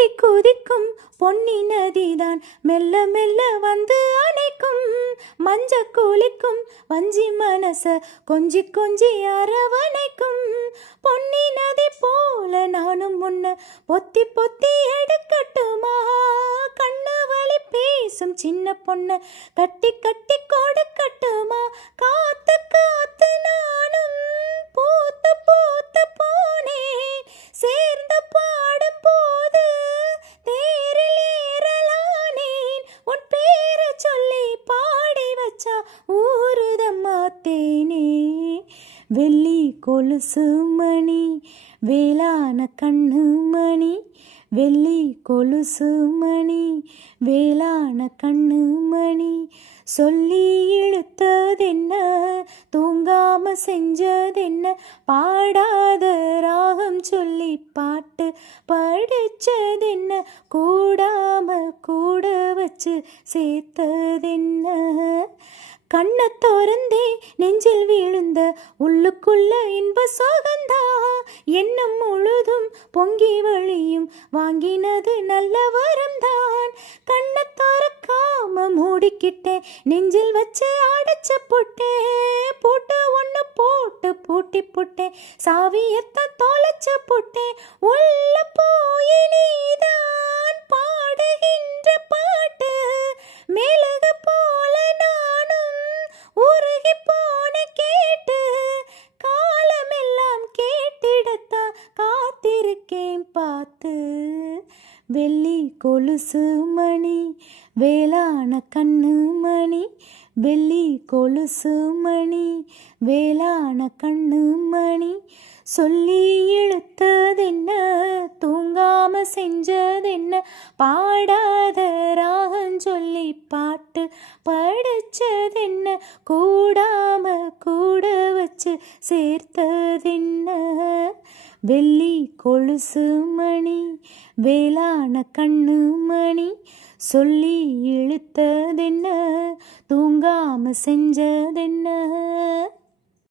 துள்ளி குதிக்கும் பொன்னி நதிதான் மெல்ல மெல்ல வந்து அணைக்கும். மஞ்ச குளிக்கும் வஞ்சி மனச கொஞ்சி கொஞ்சி அரவணைக்கும். பொன்னி நதி போல நானும் முன்ன பொத்தி பொத்தி எடுக்கட்டுமா? கண்ணு வழி பேசும் சின்ன பொண்ண கட்டி கட்டி கொடுக்கட்டுமா? காத்து காத்து நானும் பூத்து பூத்து போனேன். சேர்ந்து பாடும் போது தேரில் ஏறலானேன். உன் பேரை சொல்லி பாடி வச்சா ஊருதம்மா தேனே. வெள்ளி கொலுசு மணி வேளான கண்ணு மணி. வெள்ளி கொலுசு மணி வேளான கண்ணு மணி. சொல்லி இழுத்ததென்ன தூங்காம செஞ்சதென்ன? பாடாத ராகம் சொல்லி பாட்டு படிச்சதென்ன? கூடாம கூட வச்சு சேர்த்ததென்ன? கண்ணை திறந்தே நெஞ்சில் விழுந்த உள்ளுக்குள்ள இன்ப சோகந்தா. எண்ணம் முழுதும் பொங்கி வழியும் வாங்கினது நல்ல வரம்தான். கண்ணை திறக்காம மூடிக்கிட்டேன் நெஞ்சில் வச்சு அடைச்ச போட்டேன். பூட்டு ஒன்று போட்டு பூட்டி போட்டேன். சாவியத்தான் தொலைச்சு போட்டேன். உள்ள போய் நீதான் பாடுகின்ற பாட்டு மேலுக போல நானும் உருகி போன கேட்டு. காலமெல்லாம் கேட்டிடத்தான் காத்திருக்கேன் பார்த்து. வெள்ளி கொலுசு மணி வேளான கண்ணு மணி. வெள்ளி கொலுசு மணி வேளான கண்ணு மணி. சொல்லி இழுத்ததென்ன தூங்காம செஞ்சதென்ன? பாடாத ராகம் சொல்லி பாட்டு படிச்சதென்ன? கூடாம கூட வச்சு சேர்த்ததென்ன? வெள்ளி கொலுசு மணி வேளான கண்ணு மணி. சொல்லி இழுத்ததென்ன தூங்காம செஞ்சதென்ன?